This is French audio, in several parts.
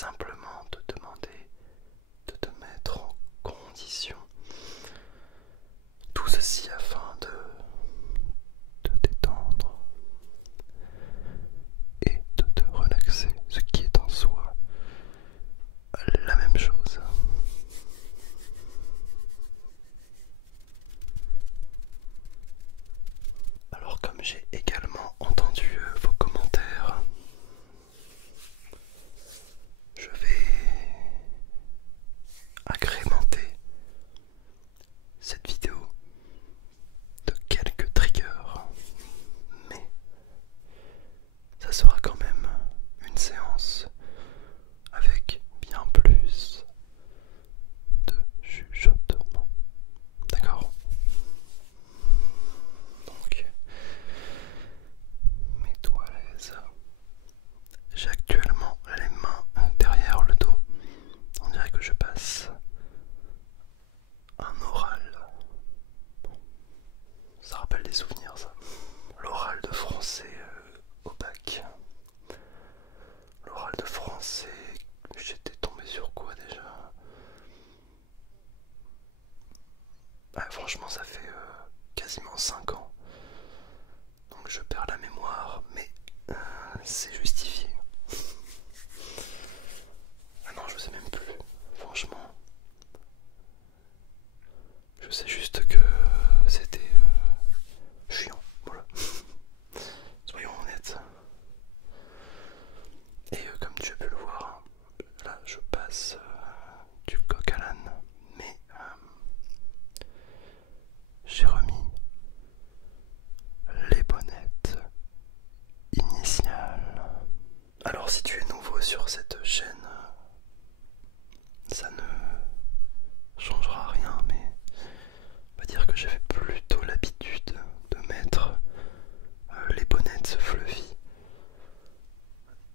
simplement te demander de te mettre en condition. Tout ceci afin de te détendre et de te relaxer, ce qui est en soi la même chose. Alors comme j'ai également entendu vos commentaires, je vais agrémenter cette vidéo de quelques triggers, mais ça sera quand même une séance avec bien plus de chuchotement. D'accord? Donc, mets-toi à l'aise. J'ai actuellement les mains derrière le dos. On dirait que je passe un oral. Ça rappelle des souvenirs, ça. L'oral de français au bac. L'oral de français, j'étais tombé sur quoi déjà? Ah, franchement, ça fait quasiment 5 ans. Donc je perds la mémoire, mais c'est justifié. Ah non, je sais même plus. Franchement, je sais juste que c'était chiant. Voilà. Soyons honnêtes. Et comme tu as pu le voir, là je passe du coq à l'âne, mais j'ai remis les bonnettes initiales. Alors si tu es nouveau sur cette chaîne, ça ne changera rien, mais on va dire que j'avais plutôt l'habitude de mettre les bonnettes fluffy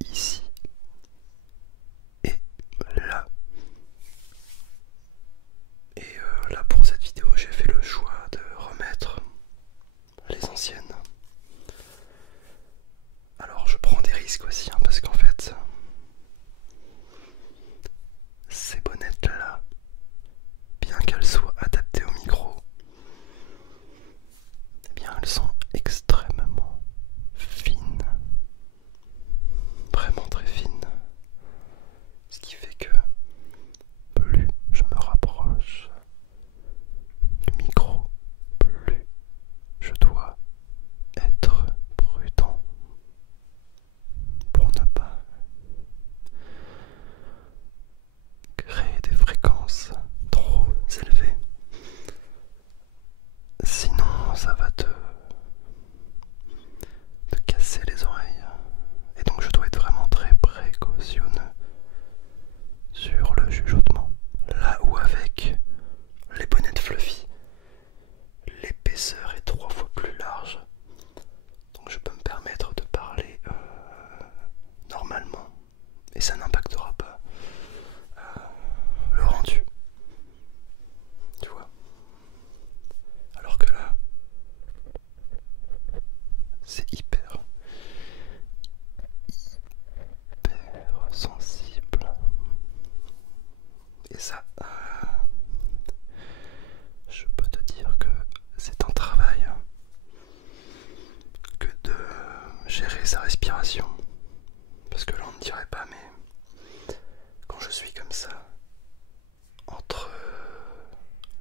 ici et là. Et là pour cette vidéo j'ai fait le choix de remettre les anciennes. Alors je prends des risques aussi hein, parce qu'en fait ces bonnettes là, bien qu'elles soient adaptées au micro, eh bien elles sont extrêmement fines, vraiment très fines, ce qui fait que plus je me rapproche du micro, plus je dois être prudent pour ne pas créer des fréquences trop élevées. Sinon ça va te casser les oreilles. Et donc je dois être vraiment très précautionneux sur le chuchotement. Là où avec les bonnettes fluffy, l'épaisseur est 3 fois plus large. Donc je peux me permettre de parler normalement. Et ça n'impactera pas le rendu. Tu vois. Alors que là, c'est hyper sensible. Et ça, je peux te dire que c'est un travail que de gérer sa respiration. Parce que là on ne dirait pas, mais quand je suis comme ça, entre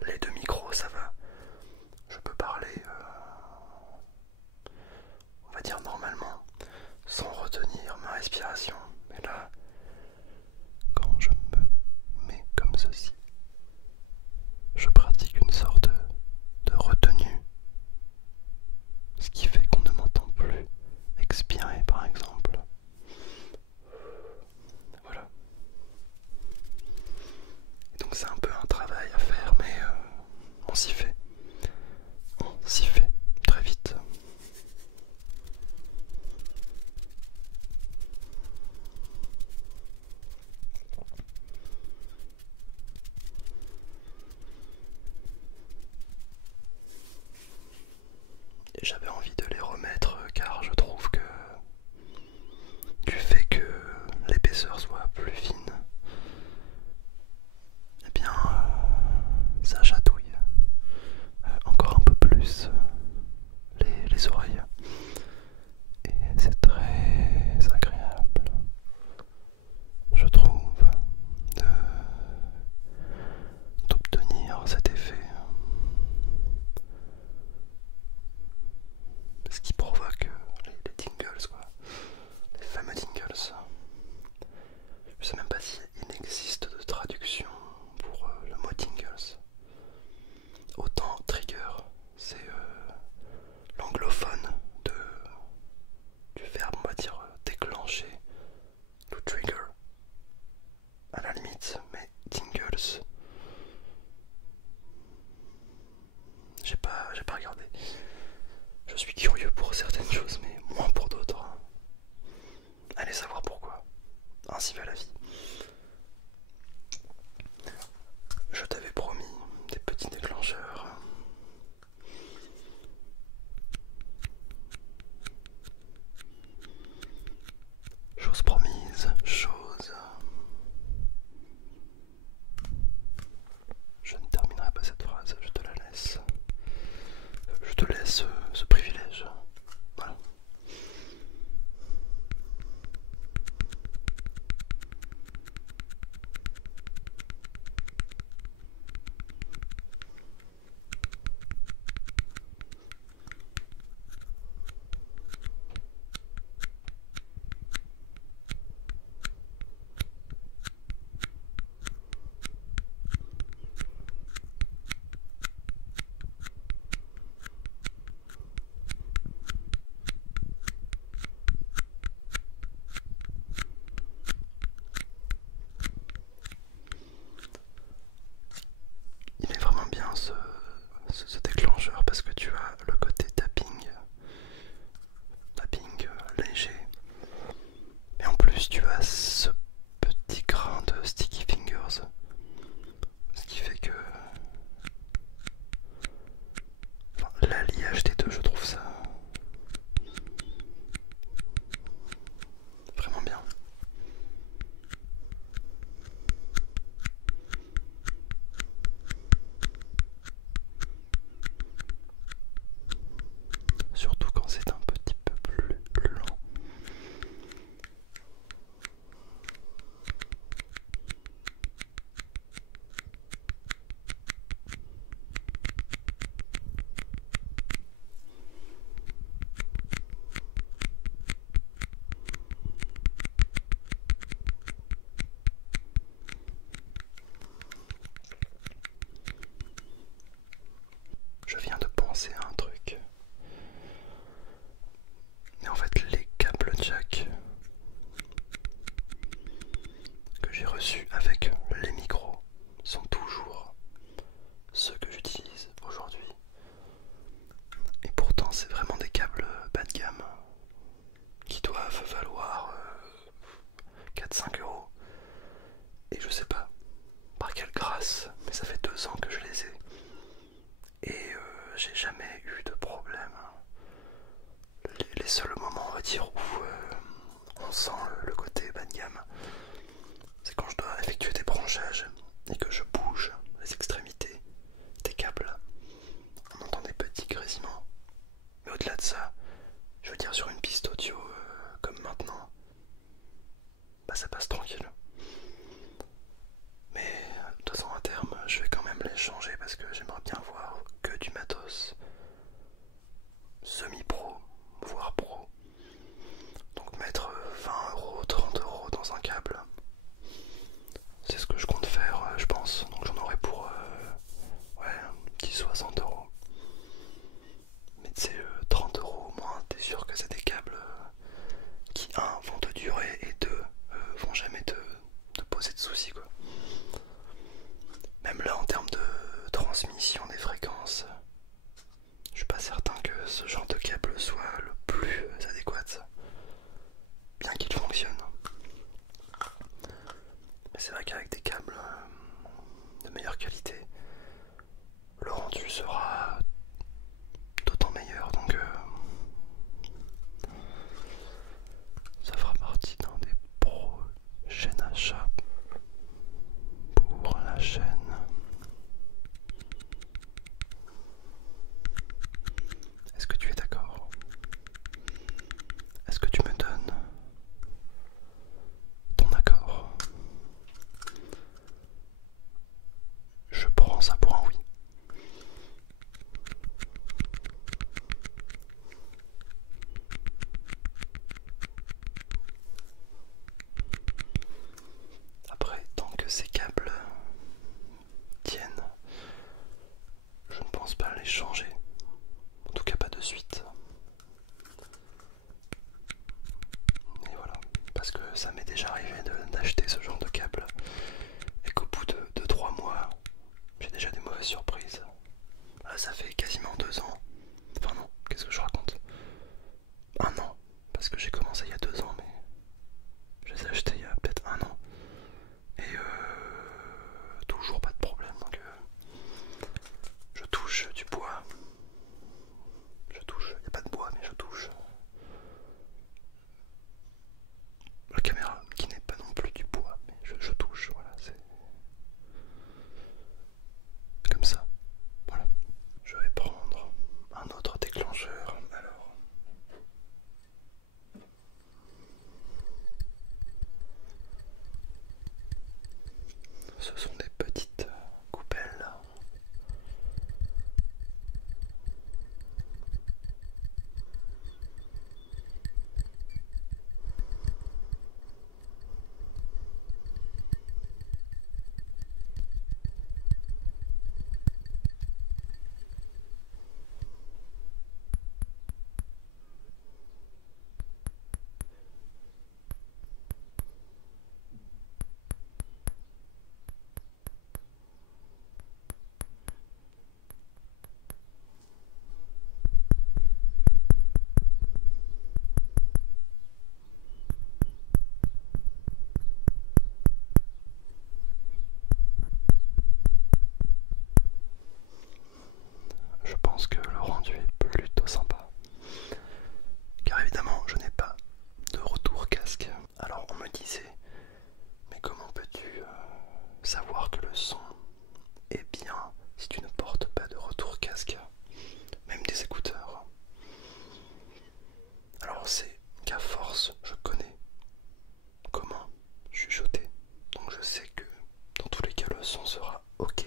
les deux micros, ça va. Je peux parler, on va dire normalement, sans retenir ma respiration. Mais là, quand je me mets comme ceci, je pratique une sorte de retenue. Ce qui fait qu'on ne m'entend plus expirer par exemple. Voilà. Et donc c'est un peu un travail à faire, mais on s'y fait. On s'y fait très vite. Et j'avais envie de les remettre car je trouve que du fait que l'épaisseur soit plus fine, gamme. C'est quand je dois effectuer des branchages et que je bouge les extrémités des câbles. On entend des petits grésillements. Mais au-delà de ça, je veux dire sur une piste audio comme maintenant, bah ça passe tranquille. Mais de toute façon à terme, je vais quand même les changer parce que j'aimerais bien voir que du matos semi-pro, voire pro. Donc mettre 20 €, 30 € dans un câble, c'est ce que je compte faire, je pense. Donc j'en aurai pour ouais, un petit 60 €. Mais tu sais, 30 € au moins, t'es sûr que c'est des câbles qui, un, vont te durer et deux, vont jamais te poser de soucis, quoi. Même là, en termes de transmission des fréquences, je suis pas certain que ce genre de câble soit le plus adéquat, bien qu'il fonctionne. Mais c'est vrai qu'avec des câbles de meilleure qualité, le rendu sera d'autant meilleur, donc ça fera partie d'un des prochains achats pour la chaîne. Est-ce que tu es d'accord? Est-ce que tu me donnes ton accord? Je prends ça pour un oui. Après, tant que ces câbles tiennent, je ne pense pas les changer. En tout cas pas de suite. Et voilà, parce que ça m'est déjà arrivé d'acheter ce genre de câble et qu'au bout de 2-3 mois, j'ai déjà des mauvaises surprises. Là ça fait quasiment 2 ans. Enfin non, qu'est-ce que je raconte? 1 an, parce que j'ai commencé il y a 2 ans, mais je les ai achetés il y a peut-être 1 an. Et toujours pas de problème, donc je touche du bois. Je touche, il n'y a pas de bois mais je touche. La caméra qui n'est pas non plus du bois, mais je touche, voilà, c'est comme ça. Voilà. Je vais prendre un autre déclencheur. Alors, ce sont des petites coupelles. Je pense que le rendu est plutôt sympa. Car évidemment, je n'ai pas de retour casque. Alors on me disait, mais comment peux-tu savoir que le son est bien si tu ne portes pas de retour casque, même des écouteurs? Alors c'est qu'à force, je connais comment chuchoter, donc je sais que dans tous les cas le son sera ok.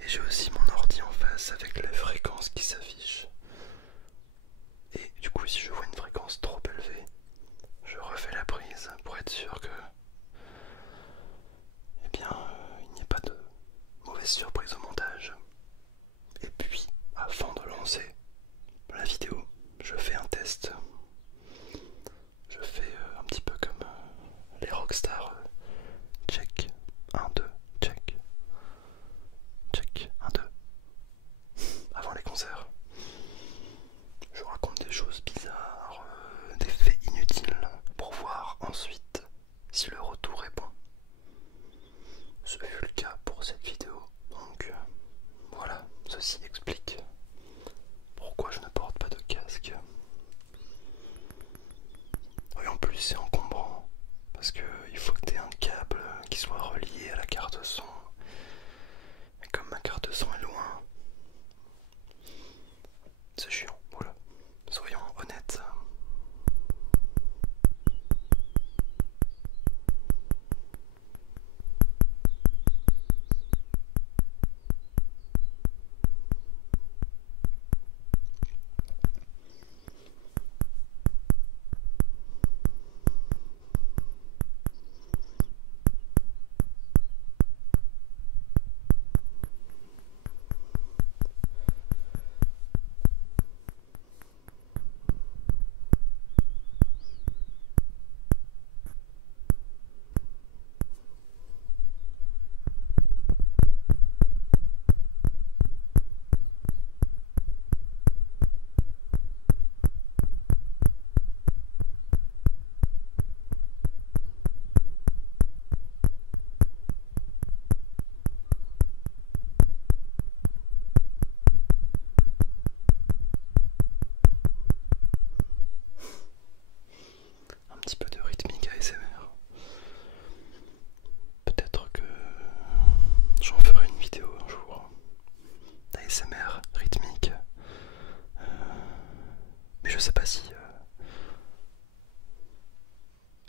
Et j'ai aussi mon ordi en face avec les fréquences qui s'affichent. Et du coup, si je vois une fréquence trop élevée, je refais la prise pour être sûr que, eh bien, il n'y ait pas de mauvaise surprise au montage. Et puis, avant de lancer la vidéo, je fais un test. Je fais un petit peu comme les rockstars. Check, 1, 2, check. Check, 1, 2. Avant les concerts. Je raconte des choses bizarres, des faits inutiles, pour voir ensuite si le retour est bon. Ce fut le cas pour cette vidéo, donc voilà, ceci explique pourquoi je ne porte pas de casque. Oui, en plus c'est encombrant,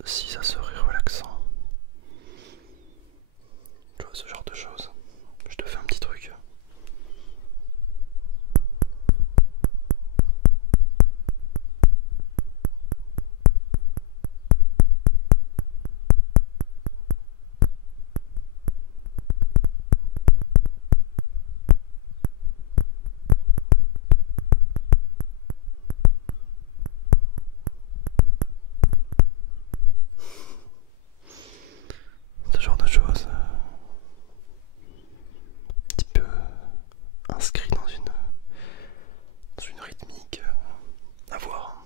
si ça serait relaxant. Tu vois, ce genre de choses. Je te fais un petit truc. Ce genre de choses. Un petit peu inscrit dans une rythmique. À voir.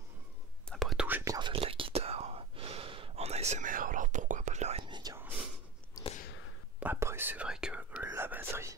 Après tout, j'ai bien fait de la guitare en ASMR, alors pourquoi pas de la rythmique, hein. Après, c'est vrai que la batterie,